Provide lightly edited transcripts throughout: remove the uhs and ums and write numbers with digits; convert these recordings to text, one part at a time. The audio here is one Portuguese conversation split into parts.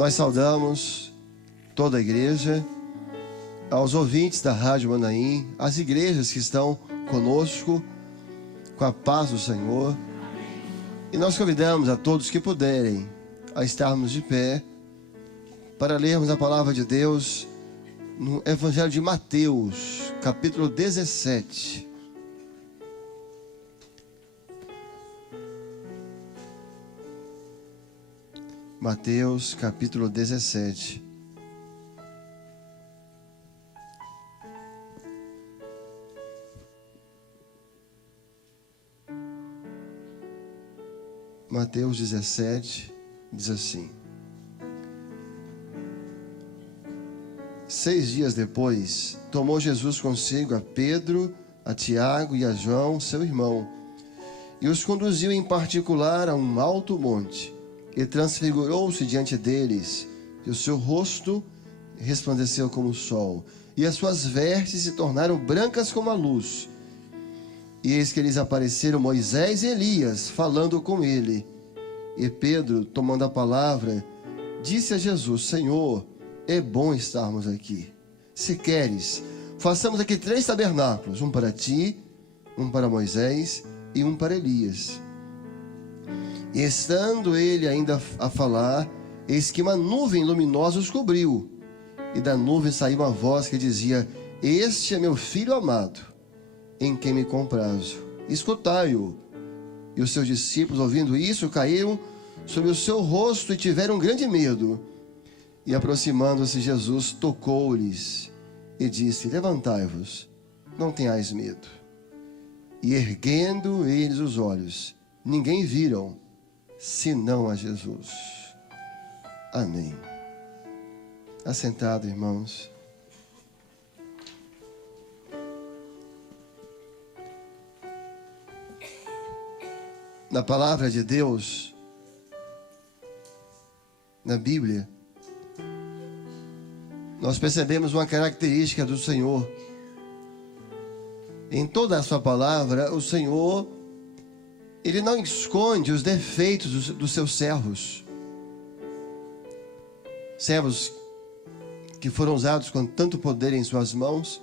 Nós saudamos toda a igreja, aos ouvintes da Rádio Manaim, as igrejas que estão conosco, com a paz do Senhor. E nós convidamos a todos que puderem a estarmos de pé para lermos a palavra de Deus no Evangelho de Mateus, capítulo 17. Mateus, capítulo 17. Mateus 17 diz assim: 6 dias depois, tomou Jesus consigo a Pedro, a Tiago e a João, seu irmão, e os conduziu em particular a um alto monte, e transfigurou-se diante deles, e o seu rosto resplandeceu como o sol, e as suas vestes se tornaram brancas como a luz. E eis que lhes apareceram Moisés e Elias, falando com ele. E Pedro, tomando a palavra, disse a Jesus: Senhor, é bom estarmos aqui. Se queres, façamos aqui 3 tabernáculos, um para ti, um para Moisés e um para Elias. E estando ele ainda a falar, eis que uma nuvem luminosa os cobriu. E da nuvem saiu uma voz que dizia: Este é meu filho amado, em quem me comprazo, escutai-o. E os seus discípulos, ouvindo isso, caíram sobre o seu rosto e tiveram grande medo. E aproximando-se Jesus, tocou-lhes e disse: Levantai-vos, não tenhais medo. E erguendo eles os olhos, ninguém viram, senão a Jesus. Amém. Assentado, irmãos. Na palavra de Deus, na Bíblia, nós percebemos uma característica do Senhor. Em toda a sua palavra, o Senhor, Ele não esconde os defeitos dos seus servos. Servos que foram usados com tanto poder em suas mãos.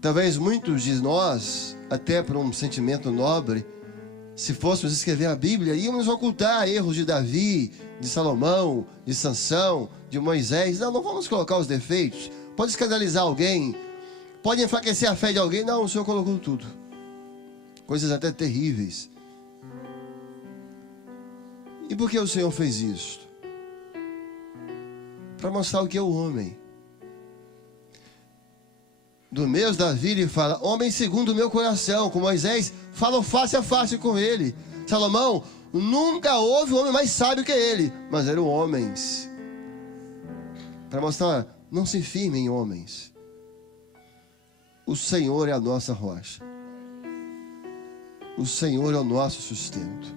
Talvez muitos de nós, até por um sentimento nobre, se fôssemos escrever a Bíblia, íamos ocultar erros de Davi, de Salomão, de Sansão, de Moisés. Não vamos colocar os defeitos. Pode escandalizar alguém, pode enfraquecer a fé de alguém. Não, o Senhor colocou tudo. Coisas até terríveis. E por que o Senhor fez isso? Para mostrar o que é o homem. Do mesmo Davi, ele fala: homem segundo o meu coração. Com Moisés, fala face a face com ele. Salomão, nunca houve um homem mais sábio que ele. Mas eram homens. Para mostrar, não se firme em homens. O Senhor é a nossa rocha. O Senhor é o nosso sustento.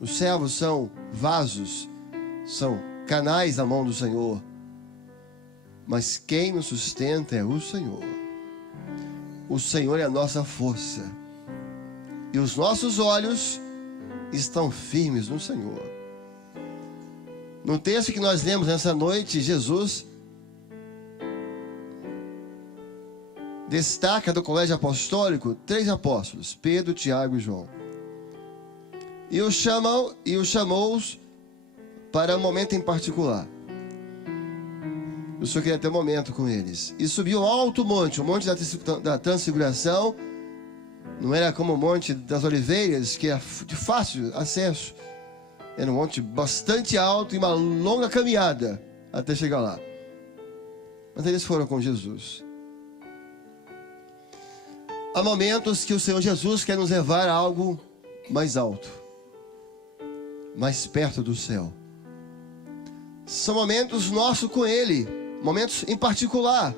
Os servos são vasos, são canais na mão do Senhor. Mas quem nos sustenta é o Senhor. O Senhor é a nossa força. E os nossos olhos estão firmes no Senhor. No texto que nós lemos nessa noite, Jesus destaca do colégio apostólico 3 apóstolos: Pedro, Tiago e João. E os chamou para um momento em particular. O Senhor queria ter um momento com eles. E subiu ao alto monte, o monte da transfiguração. Não era como o monte das oliveiras, que é de fácil acesso. Era um monte bastante alto e uma longa caminhada até chegar lá. Mas eles foram com Jesus. Há momentos que o Senhor Jesus quer nos levar a algo mais alto, mais perto do céu. São momentos nossos com Ele, momentos em particular,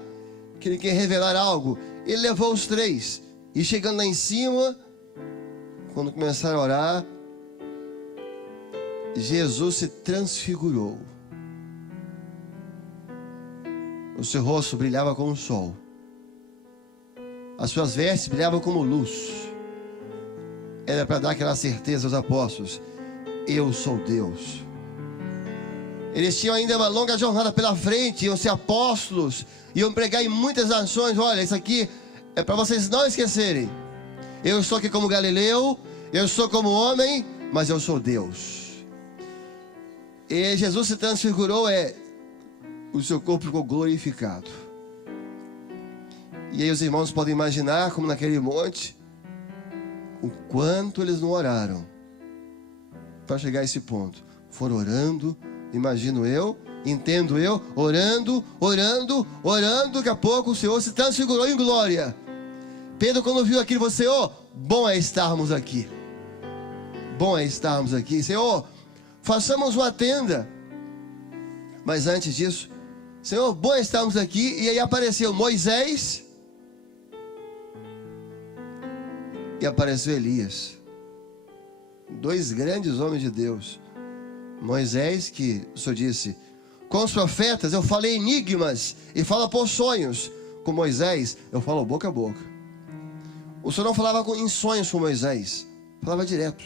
que Ele quer revelar algo. Ele levou os 3, e chegando lá em cima, quando começaram a orar, Jesus se transfigurou. O seu rosto brilhava como o sol. As suas vestes brilhavam como luz. Era para dar aquela certeza aos apóstolos: eu sou Deus. Eles tinham ainda uma longa jornada pela frente, iam ser apóstolos, iam pregar em muitas nações. Olha, isso aqui é para vocês não esquecerem. Eu estou aqui como Galileu, eu estou como homem, mas eu sou Deus. E Jesus se transfigurou, o seu corpo ficou glorificado. E aí os irmãos podem imaginar como naquele monte, o quanto eles não oraram para chegar a esse ponto. Foram orando, imagino eu, entendo eu, orando, daqui a pouco o Senhor se transfigurou em glória. Pedro, quando viu aquilo, falou: Senhor, bom é estarmos aqui. Bom é estarmos aqui. Senhor, façamos uma tenda. Mas antes disso, Senhor, bom é estarmos aqui. E aí apareceu Moisés e apareceu Elias. Dois grandes homens de Deus. Moisés, que o Senhor disse: com os profetas eu falei enigmas e falo por sonhos. Com Moisés eu falo boca a boca. O Senhor não falava em sonhos com Moisés, falava direto.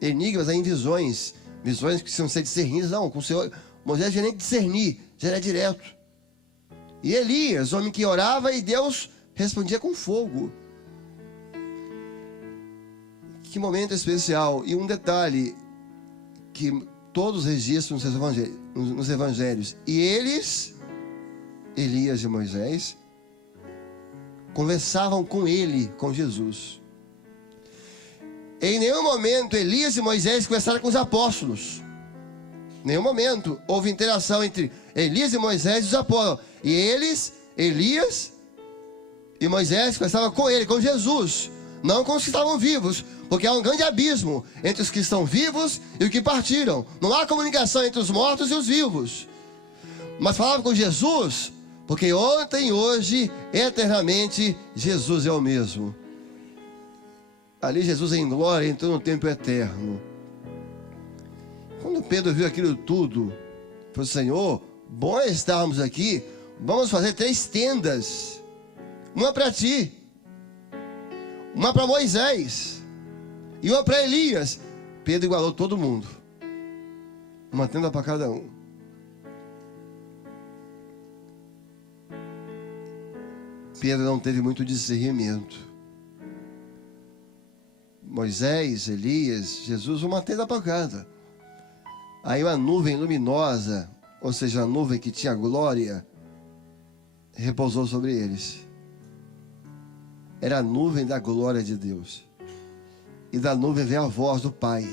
Enigmas em visões, visões que precisam ser discernidas. Não, com o Senhor, Moisés já nem discernir, já era direto. E Elias, homem que orava e Deus respondia com fogo. Que momento especial. E um detalhe que todos registram nos evangelhos. E eles, Elias e Moisés, conversavam com ele, com Jesus. Em nenhum momento Elias e Moisés conversaram com os apóstolos. Em nenhum momento houve interação entre Elias e Moisés e os apóstolos. E eles, Elias e Moisés, conversavam com ele, com Jesus, não com os que estavam vivos, porque há um grande abismo entre os que estão vivos e os que partiram. Não há comunicação entre os mortos e os vivos. Mas falava com Jesus, porque ontem, hoje, eternamente, Jesus é o mesmo. Ali Jesus em glória entrou no tempo eterno. Quando Pedro viu aquilo tudo, falou: Senhor, bom é estarmos aqui. Vamos fazer 3 tendas. Uma para ti, uma para Moisés e uma para Elias. Pedro igualou todo mundo. Uma tenda para cada um. Pedro não teve muito discernimento. Moisés, Elias, Jesus, uma tenda para cada. Aí uma nuvem luminosa, ou seja, a nuvem que tinha glória, repousou sobre eles. Era a nuvem da glória de Deus. E da nuvem veio a voz do Pai.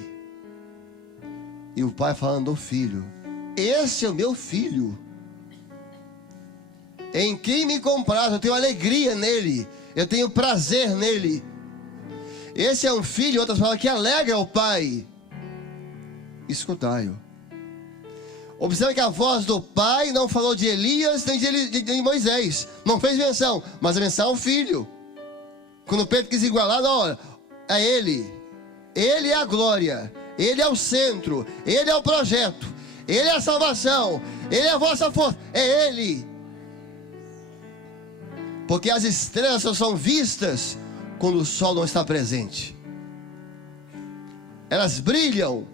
E o Pai falando ao Filho: esse é o meu Filho, em quem me compraz. Eu tenho alegria nele, eu tenho prazer nele. Esse é um filho, em outras palavras, que alegra o Pai. Escutai-o. Observe que a voz do Pai não falou de Elias nem de Moisés. Não fez menção, mas a menção ao Filho. Quando Pedro quis igualar, não, é Ele. Ele é a glória, Ele é o centro, Ele é o projeto, Ele é a salvação, Ele é a vossa força, é Ele. Porque as estrelas só são vistas quando o sol não está presente. Elas brilham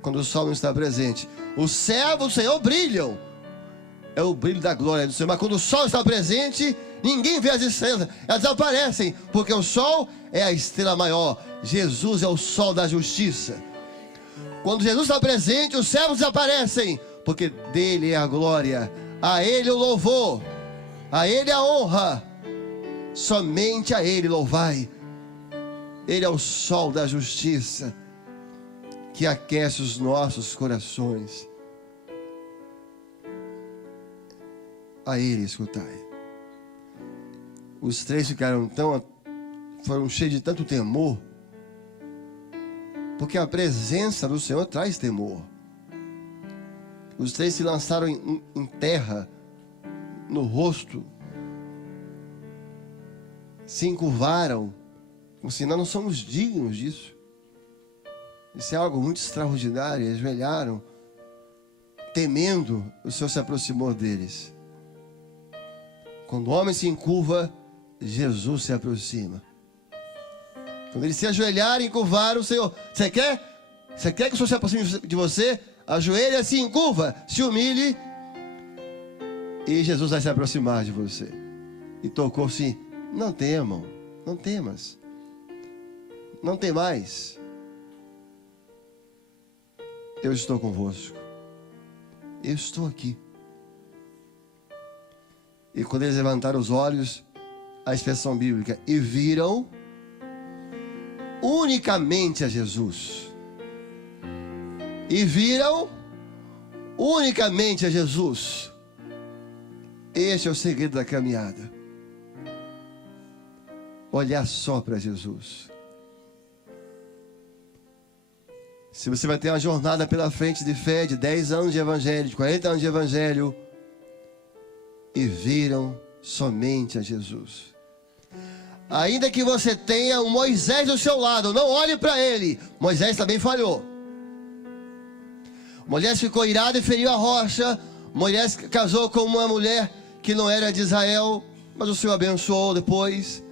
quando o sol não está presente. Os servos do Senhor brilham, é o brilho da glória do Senhor. Mas quando o sol está presente, ninguém vê as estrelas, elas desaparecem, porque o sol é a estrela maior. Jesus é o sol da justiça. Quando Jesus está presente, os servos desaparecem, porque dele é a glória, a ele o louvor, a ele a honra. Somente a ele louvai. Ele é o sol da justiça, que aquece os nossos corações. A ele escutai. Os 3 foram cheios de tanto temor, porque a presença do Senhor traz temor. Os 3 se lançaram em terra, no rosto, se encurvaram, como se nós não somos dignos disso. Isso é algo muito extraordinário. Ajoelharam, temendo. O Senhor se aproximou deles. Quando o homem se encurva, Jesus se aproxima. Quando eles se ajoelharem e curvaram, o Senhor... Você quer que o Senhor se aproxime de você? Ajoelhe assim, curva, se humilhe. E Jesus vai se aproximar de você. E tocou assim: não temam, não temas. Não tem mais. Eu estou convosco. Eu estou aqui. E quando eles levantaram os olhos, a expressão bíblica, e viram unicamente a Jesus. E viram unicamente a Jesus. Este é o segredo da caminhada. Olhar só para Jesus. Se você vai ter uma jornada pela frente de fé, de 10 anos de evangelho, de 40 anos de evangelho, e viram somente a Jesus. Ainda que você tenha um Moisés do seu lado, não olhe para ele. Moisés também falhou. Moisés ficou irado e feriu a rocha. Moisés casou com uma mulher que não era de Israel, mas o Senhor abençoou depois.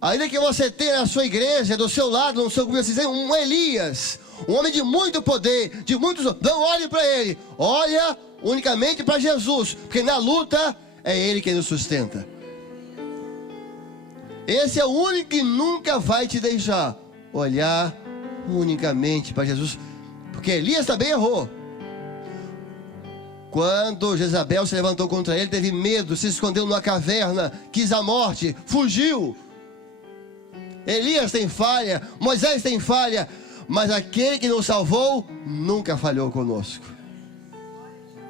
Ainda que você tenha na sua igreja, do seu lado, no seu grupo, um Elias, um homem de muito poder, de muitos... Não olhe para ele, olha unicamente para Jesus, porque na luta é Ele quem nos sustenta. Esse é o único que nunca vai te deixar olhar unicamente para Jesus, porque Elias também errou. Quando Jezabel se levantou contra ele, teve medo, se escondeu numa caverna, quis a morte, fugiu. Elias tem falha, Moisés tem falha, mas aquele que nos salvou nunca falhou conosco.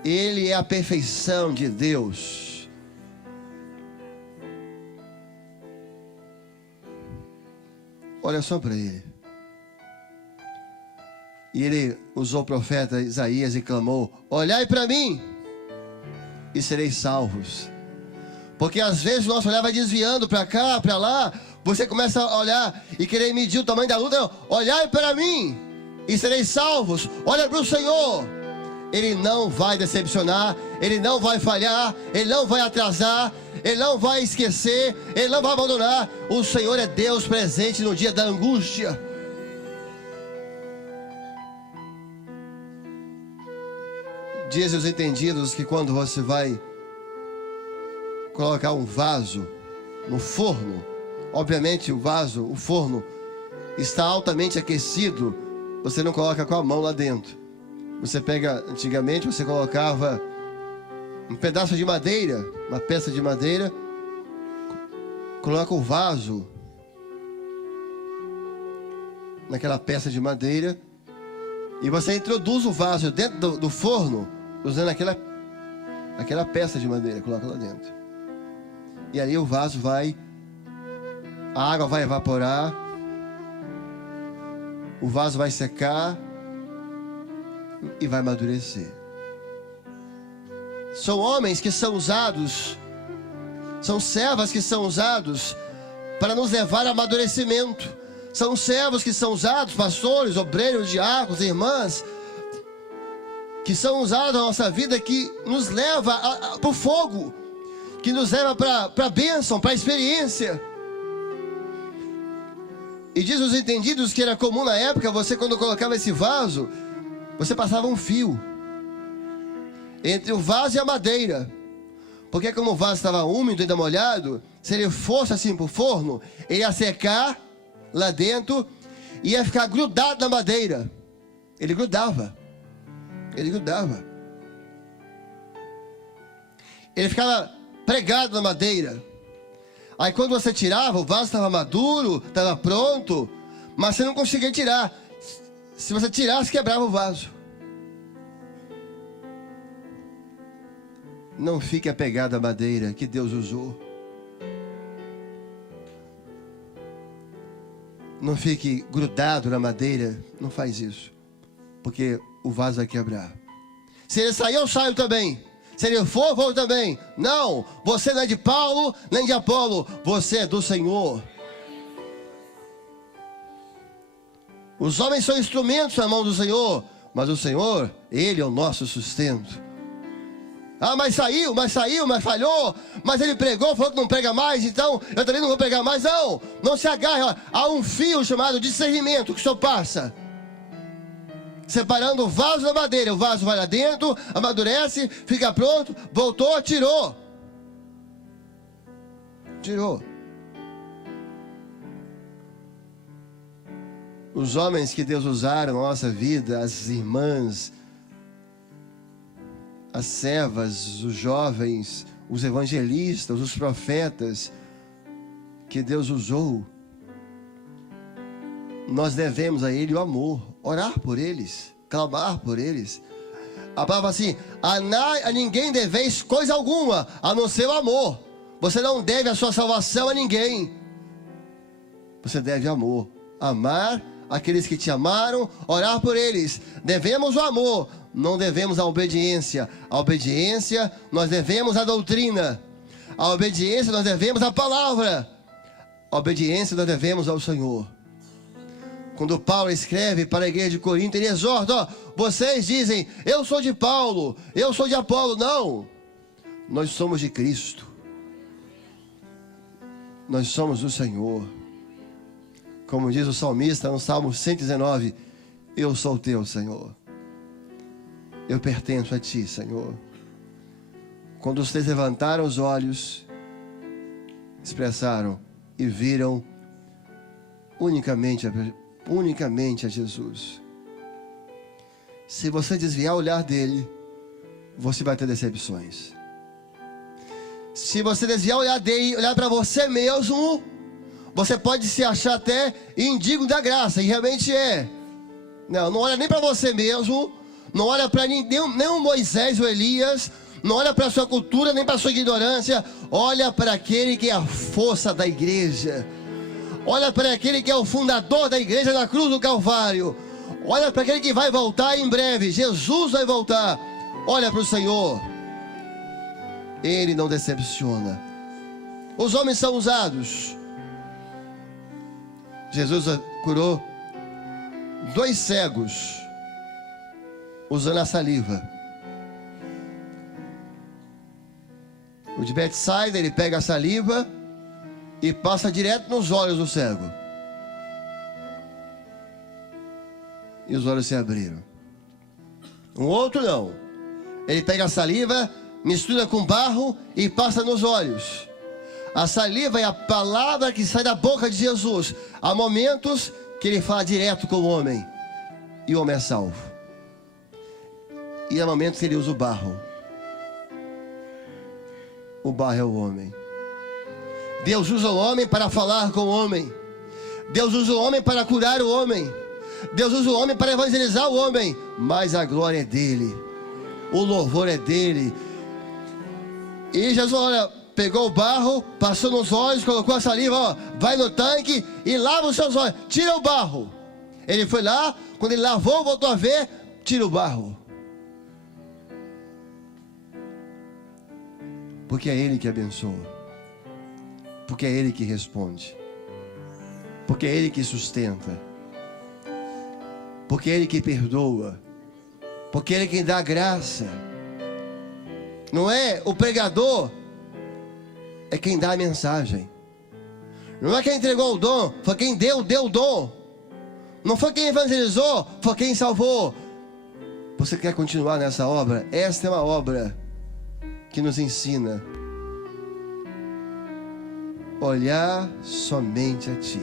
Ele é a perfeição de Deus. Olha só para ele. E ele usou o profeta Isaías e clamou: olhai para mim e sereis salvos. Porque às vezes o nosso olhar vai desviando para cá, para lá. Você começa a olhar e querer medir o tamanho da luta. Não. Olhai para mim e sereis salvos. Olha para o Senhor. Ele não vai decepcionar. Ele não vai falhar. Ele não vai atrasar. Ele não vai esquecer. Ele não vai abandonar. O Senhor é Deus presente no dia da angústia. Dizem os entendidos que quando você vai colocar um vaso no forno, obviamente o forno está altamente aquecido, você não coloca com a mão lá dentro. Você pega, antigamente você colocava um pedaço de madeira, uma peça de madeira, coloca o vaso naquela peça de madeira e você introduz o vaso dentro do forno, usando aquela peça de madeira, coloca lá dentro. E aí o vaso a água vai evaporar, o vaso vai secar e vai amadurecer. São homens que são usados, são servas que são usados para nos levar a amadurecimento. São servos que são usados, pastores, obreiros, diáconos, irmãs, que são usados na nossa vida, que nos leva para o fogo, que nos leva para a bênção, para a experiência. E diz os entendidos que era comum na época, você quando colocava esse vaso, você passava um fio entre o vaso e a madeira. Porque como o vaso estava úmido e ainda molhado, se ele fosse assim para o forno, ele ia secar lá dentro e ia ficar grudado na madeira. Ele grudava. Ele ficava pregado na madeira. Aí quando você tirava, o vaso estava maduro, estava pronto, mas você não conseguia tirar. Se você tirasse, quebrava o vaso. Não fique apegado à madeira que Deus usou. Não fique grudado na madeira. Não faz isso, porque o vaso vai quebrar. Se ele sair, eu saio também. Se ele for, vou também. Não, você não é de Paulo, nem de Apolo. Você é do Senhor. Os homens são instrumentos na mão do Senhor, mas o Senhor, Ele é o nosso sustento. Ah, mas saiu, mas falhou. Mas ele pregou, falou que não prega mais, então eu também não vou pregar mais. Não, não se agarre a um fio chamado discernimento que o Senhor passa, separando o vaso da madeira. O vaso vai lá dentro, amadurece, fica pronto, voltou, tirou. Os homens que Deus usaram na nossa vida, as irmãs, as servas, os jovens, os evangelistas, os profetas que Deus usou, nós devemos a Ele o amor, orar por eles, clamar por eles. A palavra assim: a ninguém deveis coisa alguma, a não ser o amor. Você não deve a sua salvação a ninguém. Você deve amor, amar aqueles que te amaram, orar por eles. Devemos o amor, não devemos a obediência. A obediência nós devemos a doutrina. A obediência nós devemos a palavra. A obediência nós devemos ao Senhor. Quando Paulo escreve para a igreja de Corinto, ele exorta: vocês dizem, eu sou de Paulo, eu sou de Apolo. Não, nós somos de Cristo. Nós somos do Senhor. Como diz o salmista no Salmo 119, eu sou teu, Senhor. Eu pertenço a ti, Senhor. Quando vocês levantaram os olhos, expressaram e viram unicamente a Jesus. Se você desviar o olhar dele, você vai ter decepções. Se você desviar o olhar dele, olhar para você mesmo, você pode se achar até indigno da graça, e realmente é. Não olha nem para você mesmo, não olha para nem o Moisés ou Elias, não olha para a sua cultura, nem para a sua ignorância. Olha para aquele que é a força da igreja. Olha para aquele que é o fundador da igreja na cruz do Calvário. Olha para aquele que vai voltar em breve. Jesus vai voltar. Olha para o Senhor. Ele não decepciona. Os homens são usados. Jesus curou 2 cegos usando a saliva. O de Betsaida, ele pega a saliva e passa direto nos olhos do cego. E os olhos se abriram. Um outro não. Ele pega a saliva, mistura com barro e passa nos olhos. A saliva é a palavra que sai da boca de Jesus. Há momentos que ele fala direto com o homem, e o homem é salvo. E há momentos que ele usa o barro. O barro é o homem. Deus usa o homem para falar com o homem. Deus usa o homem para curar o homem. Deus usa o homem para evangelizar o homem. Mas a glória é dele. O louvor é dele. E Jesus, olha, pegou o barro, passou nos olhos, colocou a saliva, ó, vai no tanque e lava os seus olhos. Tira o barro. Ele foi lá, quando ele lavou, voltou a ver, tira o barro. Porque é Ele que abençoa. Porque é Ele que responde. Porque é Ele que sustenta. Porque é Ele que perdoa. Porque é Ele quem dá graça. Não é o pregador, é quem dá a mensagem. Não é quem entregou o dom, foi quem deu o dom. Não foi quem evangelizou, foi quem salvou. Você quer continuar nessa obra? Esta é uma obra que nos ensina olhar somente a Ti.